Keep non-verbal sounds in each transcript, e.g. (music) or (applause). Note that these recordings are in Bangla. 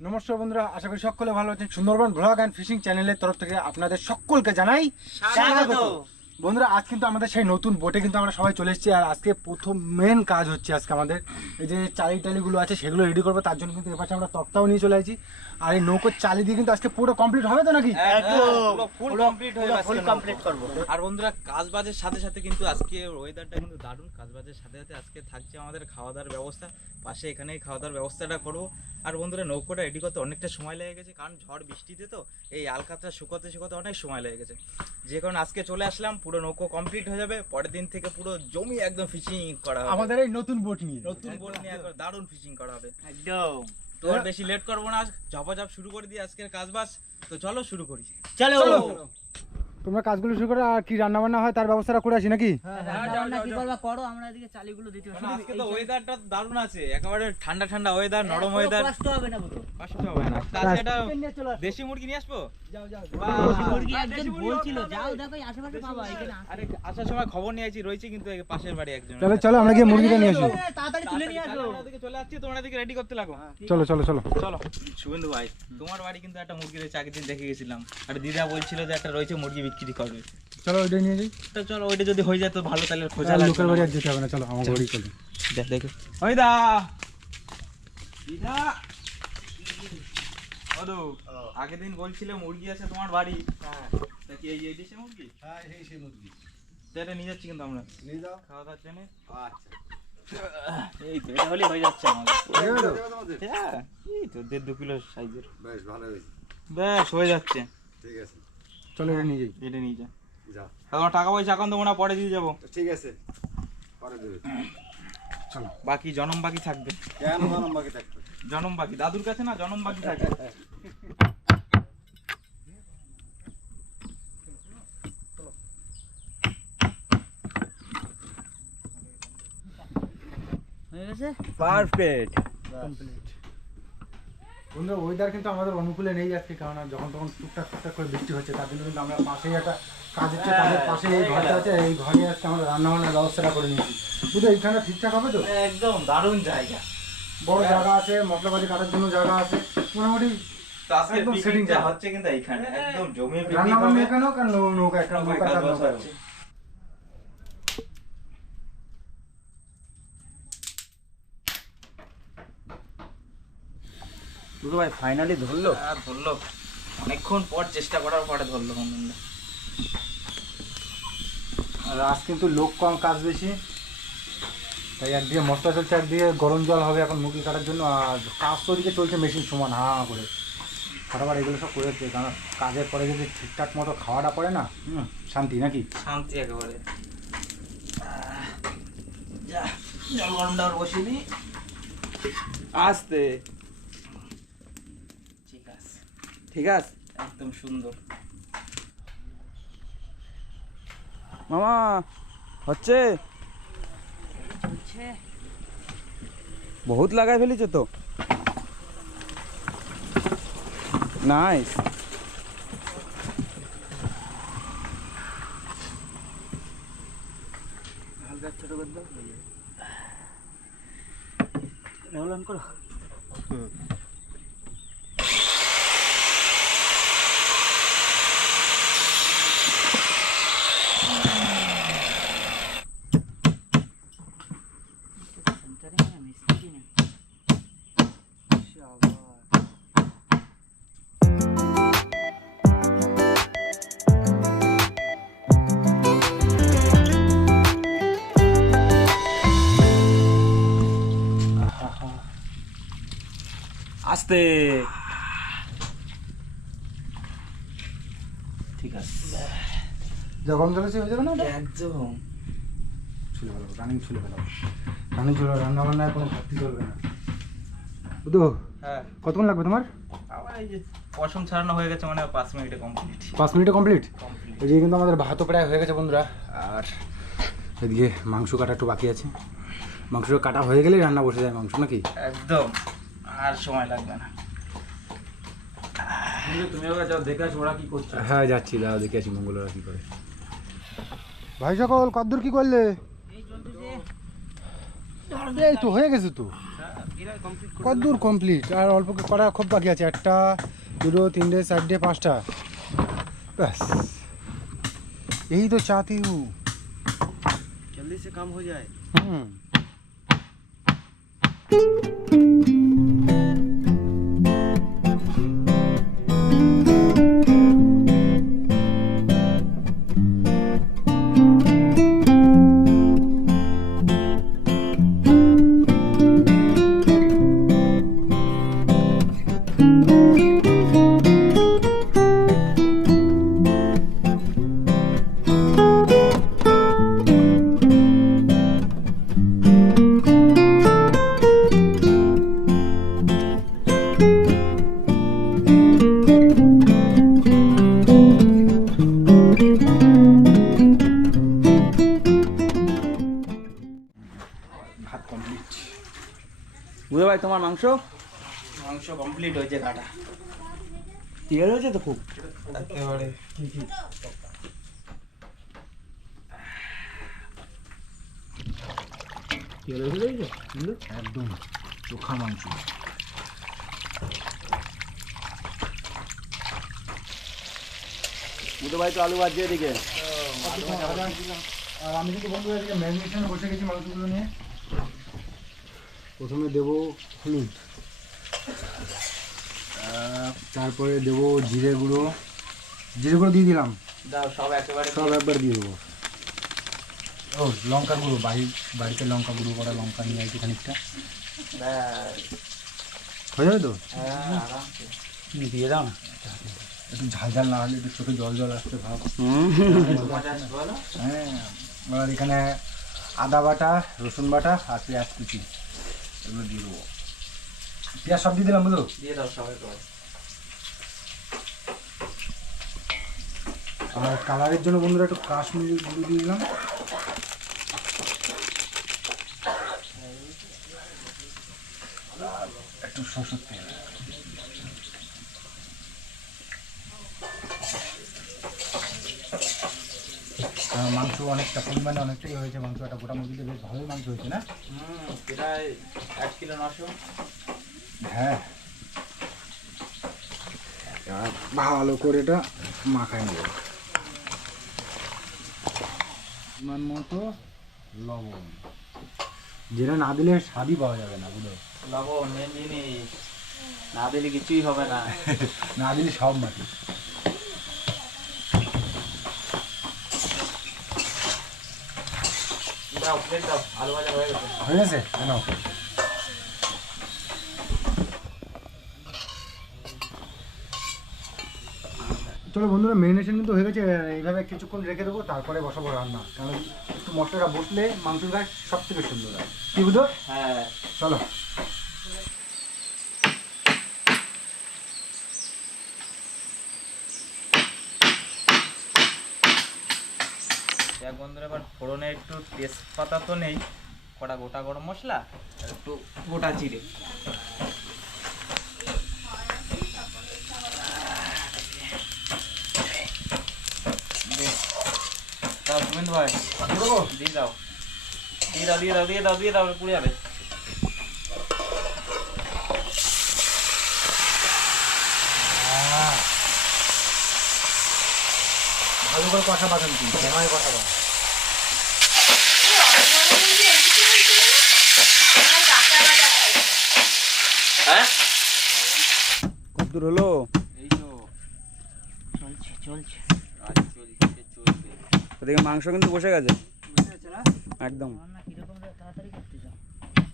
নমস্কার বন্ধুরা আশা করি সকলে ভালো আছেন। সুন্দরবন ব্লগ অ্যান্ড ফিশিং চ্যানেলের তরফ থেকে আপনাদের সকলকে জানাই স্বাগত। বন্ধুরা আজ কিন্তু আমাদের সেই নতুন বোটে কিন্তু আমরা সবাই চলে এসেছি আর আজকে প্রথম মেন কাজ হচ্ছে আজকে আমাদের এই যে চালি টালিগুলো আছে সেগুলো রেডি করব তার জন্য কিন্তু এপাশে আমরা তক্তাও নিয়ে চলে আসি আর এই নৌকোর চালি দিয়ে কিন্তু আজকে পুরো কমপ্লিট হবে তো নাকি? ফুল কমপ্লিট হয়ে ফুল কমপ্লিট করব। আর বন্ধুরা কাজ বাজের সাথে সাথে কিন্তু আজকে ওয়েদারটা কিন্তু দারুণ। কাজ বাজের সাথে সাথে আজকে থাকছে আমাদের খাওয়া দাওয়ার ব্যবস্থা। পাশে এখানেই খাওয়া দাওয়ার ব্যবস্থাটা করব। আর বন্ধুরা নৌকোটা রেডি করতে অনেকটা সময় লেগে গেছে কারণ ঝড় বৃষ্টিতে তো এই আলকাতটা শুকোতে শুকোতে অনেক সময় লেগে গেছে। যে কারণে আজকে চলে আসলাম পুরো নৌকো কমপ্লিট হয়ে যাবে পরের দিন থেকে পুরো জমি একদম ফিশিং করা হবে। আমাদের এই নতুন বোট নিয়ে। নতুন বোট নিয়ে দারুণ ফিশিং করা হবে। একদম। তো আর বেশি লেট করব না ঝপাঝপ শুরু করে দিই আজকের কাজ বাস তো চলো শুরু করি। চলো। চলো। তোমরা কাজগুলো শুরু করে আর কি রান্না বান্না হয় তার ব্যবস্থাটা করে আসি নাকি? রান্না কি করবা করো আমরা এদিকে চালিগুলো দিতে আজকে তো ওয়েদারটা দারুণ আছে একেবারে ঠান্ডা ঠান্ডা ওয়েদার নরম ওয়েদার কষ্ট হবে না কষ্ট হবে না। তাহলে এটা দেশি মুরগি নিয়ে আসব? বাহ, মুরগি একজন বলছিল যাও দেখো আশেপাশে পাবা এখানে আরে আসার সময় খবর নিয়ে আছি রয়েছে কিন্তু পাশের বাড়ি একজন। তাহলে চলো আমরা গিয়ে মুরগিটা নিয়ে আসি। তাড়াতাড়ি তুলে নিয়ে আসো। ওদিকে চলে আসছি তোমরা এদিকে রেডি করতে লাগো। চলো চলো চলো। চলো। শুভেন্দু ভাই তোমার বাড়ি কিন্তু একটা মুরগি রয়েছে আগের দিন দেখে গেছিলাম। আর দিদা বলছিল যে একটা রয়েছে মুরগি বিক্রি করবে। চলো ওইটা নিয়ে যাই। তো চলো ওইটা যদি হয়ে যায় তো ভালো তাহলে খোঁজা লাগবে লোকের বাড়ি আর যেতে হবে না চলো আমার বাড়ি চলো। দেখ দেখো। ওই দা দিদা! ওদু আগের দিন বলছিলে মুরগি আছে তোমার বাড়ি। হ্যাঁ। তা কি এই এই দেশে মুরগি? হ্যাঁ এই সেই মুরগি। এটা নিয়ে যাচ্ছি কিন্তু আমরা। নিয়ে যাও। খাওয়া দাওয়ার জন্য আচ্ছা। এই তো এটা হলেই হয়ে যাচ্ছে আমাদের। হ্যাঁ, এই তো দেড় দু কিলো সাইজের। বেশ ভালো হয়েছে। ব্যাস হয়ে যাচ্ছে। ঠিক আছে। চলো এটা নিয়ে যাই। এটা নিয়ে যা। যা। তোমার টাকা পয়সা এখন দেবো না পরে দিয়ে যাব। ঠিক আছে পরে দেবে। চলো। বাকি জনম বাকি থাকবে। কেন বানাম বাকি থাকবে? জনম বাকি দাদুর কাছে না জনম বাকি থাকবে। হয়ে গেছে? পারফেক্ট কমপ্লিট বন্ধুরা ওয়েদার কিন্তু আমাদের অনুকূলে নেই আজকে কারণ যখন তখন টুকটাক টুকটাক করে বৃষ্টি হচ্ছে তার জন্য কিন্তু আমরা পাশেই একটা কাজ হচ্ছে কাজের পাশে এই ঘরটা আছে এই ঘরে আজকে আমরা রান্না বান্নার ব্যবস্থাটা করে নিয়েছি। বুঝলো এইখানে ঠিকঠাক হবে তো? একদম দারুণ জায়গা। বড় জায়গা আছে মশলাপাতি কাটার জন্য জায়গা আছে মোটামুটি একদম যা হচ্ছে কিন্তু এইখানে একদম জমিয়ে রান্না পিকনিক বান্না হবে। এখানেও কারণ নৌকা একটা নৌকা কাজ একটা বাস নৌকা হচ্ছে। দুটো ভাই ফাইনালি ধরলো? হ্যাঁ, ধরলো। অনেকক্ষণ পর চেষ্টা করার পরে ধরলো আর আজ কিন্তু লোক কম কাজ বেশি। তাই একদিকে মশলা চলছে একদিকে গরম জল হবে এখন মুরগি কাটার জন্য আর কাজ তো ওদিকে চলছে মেশিন সমান হা হা করে। ফটাফট এগুলো সব করে দিচ্ছে কারণ কাজের পরে যদি ঠিকঠাক মতো খাওয়াটা পড়ে না হুম শান্তি নাকি? শান্তি একেবারে। জল গরমটা আর বসিয়ে দিই আসতে ঠিক আছে ঠিক আছে? একদম সুন্দর। মামা হচ্ছে? বহুত লাগাই ফেলেছে তো? নাইস ছোট করে দাও আসতে। ঠিক আছে। যা গরম জল আছে হয়ে যাবে না একদম। ছুলে ফেলাবো রানিং ছুলে ফেলাবো। রানিং ছুলে রান্না বান্নায় কোনো ঘাটতি চলবে না। বুঝো হ্যাঁ। কতক্ষণ লাগবে তোমার? আবার এই যে পশম ছাড়ানো হয়ে গেছে মানে পাঁচ মিনিটে কমপ্লিট পাঁচ মিনিটে কমপ্লিট কমপ্লিট এদিকে কিন্তু আমাদের ভাতও প্রায় হয়ে গেছে বন্ধুরা। আর এদিকে মাংস কাটা একটু বাকি আছে। মাংস কাটা হয়ে গেলেই রান্না বসে যায় মাংস নাকি? একদম। আর সময় লাগবে না তুমি এবার যাও দেখে আসো ওরা কি করছে হ্যাঁ যাচ্ছি দাদা দেখে আছি মঙ্গলবার কি করে ভাই সকল কদ্দূর কি করলে এই চলতেছে। এই তো হয়ে গেছে তো কত দূর কমপ্লিট আর অল্প করা খুব বাকি আছে একটা দুটো তিনটে চারটে পাঁচটা ব্যাস এই তো চাতি হু जल्दी से काम हो जाए হুম তেল হয়েছে তো খুব একেবারে তেল হয়েছে একদম চোখা মাংস দুটো ভাই তো আলু ভাজছে এদিকে আর আমি কিন্তু বন্ধু এদিকে ম্যারিনেশনে বসে গেছি মাংসগুলো নিয়ে প্রথমে দেবো হলুদ তারপরে দেবো জিরে গুঁড়ো। জিরে গুঁড়ো দিয়ে দিলাম। সব একেবারে সব একবার দিয়ে দেবো। ও লঙ্কা গুঁড়ো বাড়ি বাড়িতে লঙ্কা গুঁড়ো করা লঙ্কা নিয়ে আসি খানিকটা। হয়ে যাবে তো? হ্যাঁ, দিয়ে দাও একটু ঝাল ঝাল না হলে একটু চোখে জল জল আসতে ভাব হ্যাঁ এখানে আদা বাটা রসুন বাটা আর পেঁয়াজ কুচি। এগুলো দিয়ে দেবো। পেঁয়াজ সব দিয়ে দিলাম বুঝলো? দিয়ে দাও সব একেবারে আর কালারের জন্য বন্ধুরা একটু কাশ্মীরি গুঁড়ো দিয়ে দিলাম। একটু সরষের তেল। মাংস অনেকটা পরিমাণে অনেকটাই হয়েছে মাংস একটা গোটা মুরগিতে বেশ ভালোই মাংস হয়েছে না? হুম প্রায় এক কিলো নশো। হ্যাঁ। এবার ভালো করে এটা মাখায় নেব। পরিমাণ মতো লবণ। যেটা না দিলে স্বাদই পাওয়া যাবে না বুঝলো? লবণ মেন জিনিস না। দিলে কিছুই হবে না। (laughs) না দিলে সব মাটি। হয়ে হয়ে গেছে? কেন চলো বন্ধুরা মেরিনেশন কিন্তু হয়ে গেছে এইভাবে কিছুক্ষণ রেখে দেবো তারপরে বসাবো রান্না। কারণ একটু মশলাটা বসলে মাংসের গায়ে সব থেকে সুন্দর হয়। কি বুঝো হ্যাঁ। চলো। বন্ধুরা এবার ফোড়নে একটু তেজপাতা তো নেই কটা গোটা গরম মশলা একটু গোটা জিরে বেশ। দাও সুমিত ভাই। দিয়ে দাও। দিয়ে দাও দিয়ে দাও দিয়ে দাও দিয়ে দাও পুড়ে যাবে। ভালো করে কথা বাঁধান তুই ক্যামেরায় কথা বল হ্যাঁ? কত দূর হলো। এই তো। চলছে চলছে। ওদিকে মাংস কিন্তু বসে গেছে। একদম।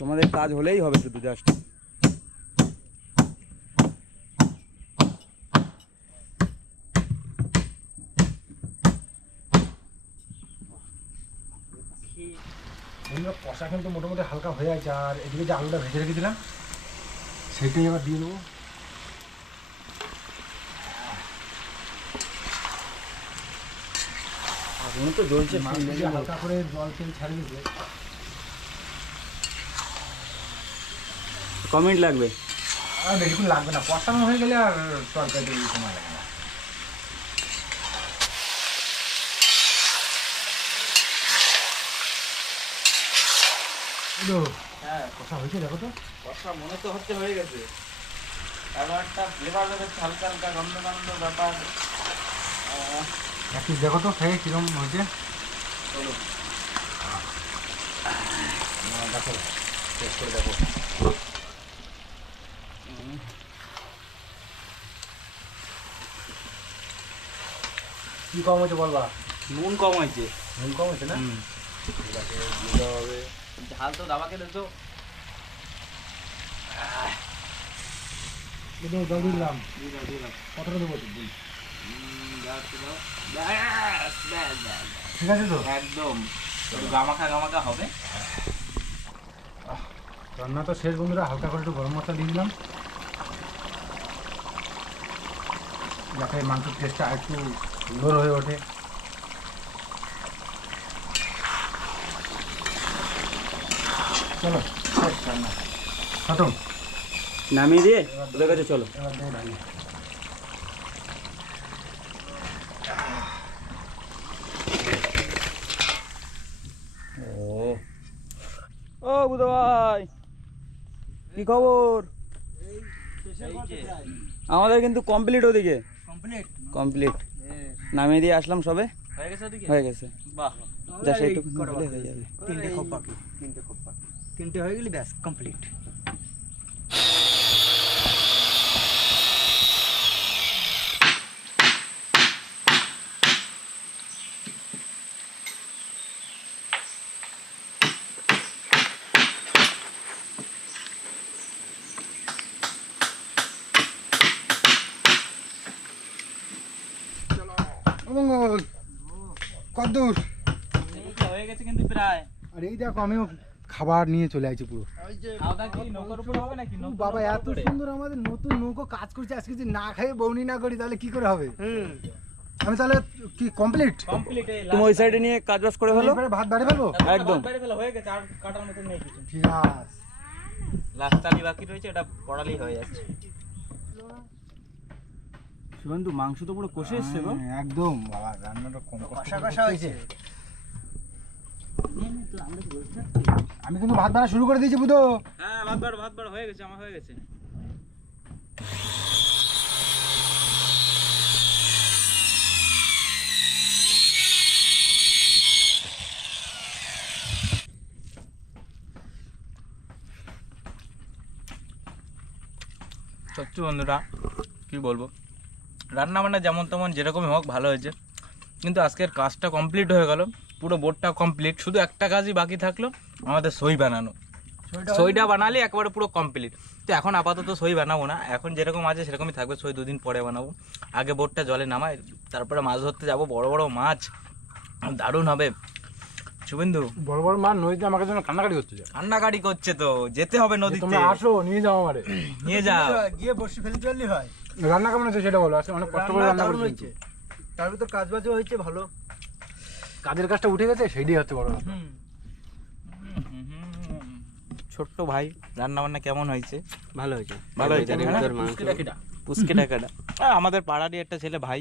তোমাদের কাজ হলেই হবে শুধু জাস্ট কষা কিন্তু মোটামুটি হালকা হয়ে আছে আর এদিকে যে আলুটা ভেজে রেখে দিলাম সেটাই আবার দিয়ে দেবো। আগুন তো জ্বলছে হালকা করে জল তেল ছাড়িয়ে দিবে। কমেন্ট লাগবে? আর বেশিক্ষণ লাগবে না কষানো হয়ে গেলে আর তরকারি তৈরি সময় লাগে না। হ্যাঁ। কষা হয়েছে দেখো তো। কষা মনে তো হচ্ছে হয়ে গেছে। আবার একটা ফ্লেভার হালকা হালকা গন্ধ গন্ধ ব্যাপার। এক পিস দেখো তো খেয়ে কিরম হয়েছে? চলো দেখো টেস্ট করে দেখো। কি কম হয়েছে বলবা? নুন কম হয়েছে। নুন কম হয়েছে না? ঠিক আছে দিতে হবে। ঝাল তো দাবাকে কিন্তু জল দিলাম। কতটা দেবো? তুই ঠিক আছে তো? একদম। গামাখা গামাখা হবে। রান্না তো শেষ বন্ধুরা হালকা করে একটু গরম মশলা দিয়ে দিলাম। যাতে মাংসের টেস্টটা একটু সুন্দর হয়ে ওঠে। চলো রান্না। খতম। নামিয়ে দিয়ে ওদের কাছে চলো। এবার দেবো ঢালি ও ও বুধ ভাই কি খবর? আমাদের কিন্তু কমপ্লিট ওদিকে। কমপ্লিট কমপ্লিট নামিয়ে দিয়ে আসলাম সবে। হয়ে গেছে হয়ে গেছে। বাহ। যা সেইটুকু হয়ে যাবে। তিনটে খোপ বাকি তিনটে খোপ বাকি তিনটে হয়ে গেলে ব্যাস কমপ্লিট কদ্দূর হয়ে গেছে কিন্তু প্রায়। আর এই দেখো আমিও খাবার নিয়ে চলে আসছি পুরো। খাওয়া দাওয়া কি নৌকার উপরে হবে নাকি? বাবা এত সুন্দর আমাদের নতুন নৌকো কাজ করছে আজকে যদি না খাই বৌনি না করি তাহলে কি করে হবে? আমি তাহলে কি কমপ্লিট কমপ্লিট তুমি ওই সাইডে নিয়ে কাজ বাজ করে ফেলো। ভাত বাড়ি ফেলব? একদম। ফেলা হয়ে গেছে আর কাটার মতো নেই কিছু। ঠিক আছে। লাস্ট বাকি রয়েছে এটা পড়ালেই হয়ে যাচ্ছে। শুভন্তু মাংস তো পুরো কষে এসছে গো। হ্যাঁ, একদম বাবা রান্নাটা কম কষা কষা হয়েছে। আমি কিন্তু ভাত বাড়া শুরু করে দিয়েছি বুধো। হ্যাঁ ভাত বার ভাত বার হয়ে গেছে আমার হয়ে গেছে। সত্যি বন্ধুরা কি বলব? রান্না বান্না যেমন তেমন যেরকমই হোক ভালো হয়েছে। কিন্তু আজকের কাজটা কমপ্লিট হয়ে গেল। পুরো বোর্ডটা কমপ্লিট শুধু একটা কাজই বাকি থাকল আমাদের সই বানানো। সইটা বানালে একবারে পুরো কমপ্লিট তো এখন আপাতত সই বানাবো না। এখন যেরকম আছে সেরকমই থাকবে। সই দুদিন পরে বানাবো। আগে বোটটা জলে নামাই তারপরে মাছ ধরতে যাব। বড় বড় মাছ। দারুণ হবে। শুভেন্দু? বড় বড় মাছ নদীতে আমাকে জন্য কান্নাকাটি করতে যায় কান্নাকাটি করছে তো। যেতে হবে নদীতে। আসো নিয়ে যাও আমারে। নিয়ে যাও। গিয়ে বসে ফেলতে পারলি হয়? রান্না কেমন হচ্ছে সেটা বলো অনেক কষ্ট করে রান্না করেছি। হয়েছে? তার ভিতর কাজ বাজও হয়েছে ভালো। কাজের কাজটা উঠে গেছে সেইটাই হচ্ছে বড় কথা। হুম। ছোট্ট ভাই রান্না বান্না কেমন হয়েছে? ভালো হয়েছে। ভালো হয়েছে না? পুচকে টাকাটা আমাদের পাড়ারই একটা ছেলে ভাই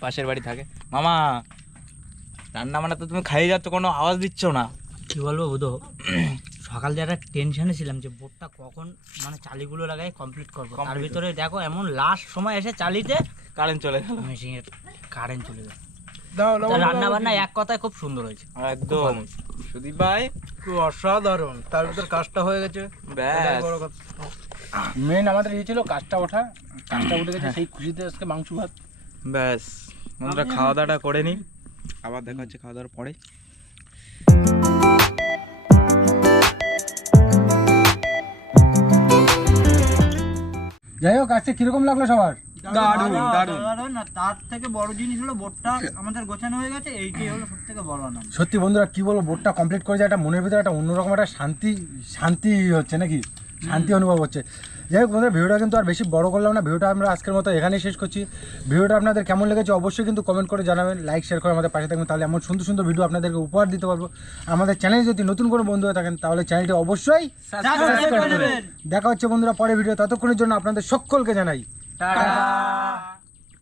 পাশের বাড়ি থাকে। মামা রান্না বান্না তো তুমি খাইয়ে যাচ্ছ কোনো আওয়াজ দিচ্ছ না। কি বলব বুধো সকাল দিয়ে একটা টেনশনে ছিলাম যে বোটটা কখন মানে চালিগুলো লাগাই কমপ্লিট করব। তার ভিতরে দেখো এমন লাস্ট সময় এসে চালিতে কারেন্ট চলে গেল। মেশিনের কারেন্ট চলে গেল। রান্না বান্না এক কথায় খুব সুন্দর হয়েছে। একদম। সুদীপ ভাই খুব অসাধারণ। তার ভিতর কাজটা হয়ে গেছে। ব্যাস। মেন আমাদের ইয়ে ছিল কাজটা ওঠা। কাজটা উঠে গেছে সেই খুশিতে আজকে মাংস ভাত। ব্যাস। আমরা খাওয়া দাওয়াটা করে নি আবার দেখা হচ্ছে খাওয়া দাওয়ার পরে। যাই হোক আজকে কীরকম লাগল সবার? দারুণ দারুণ দারুণ। তার থেকে বড় জিনিস হলো বোটটা আমাদের গোছানো হয়ে গেছে এইটাই হলো সব থেকে বড় আনন্দ। সত্যি বন্ধুরা কি বলব বোর্ডটা কমপ্লিট করে যায় একটা মনের ভিতরে একটা অন্যরকম একটা শান্তি শান্তি হচ্ছে নাকি? শান্তি অনুভব হচ্ছে। যাই হোক বন্ধুরা ভিডিওটা কিন্তু আর বেশি বড় করলাম না। ভিডিওটা আমরা আজকের মতো এখানেই শেষ করছি। ভিডিওটা আপনাদের কেমন লেগেছে অবশ্যই কিন্তু কমেন্ট করে জানাবেন। লাইক শেয়ার করে আমাদের পাশে থাকবেন। তাহলে এমন সুন্দর সুন্দর ভিডিও আপনাদেরকে উপহার দিতে পারব। আমাদের চ্যানেল যদি নতুন কোনো বন্ধু হয়ে থাকেন তাহলে চ্যানেলটি অবশ্যই। দেখা হচ্ছে বন্ধুরা পরে ভিডিও ততক্ষণের জন্য আপনাদের সকলকে জানাই। টাটা।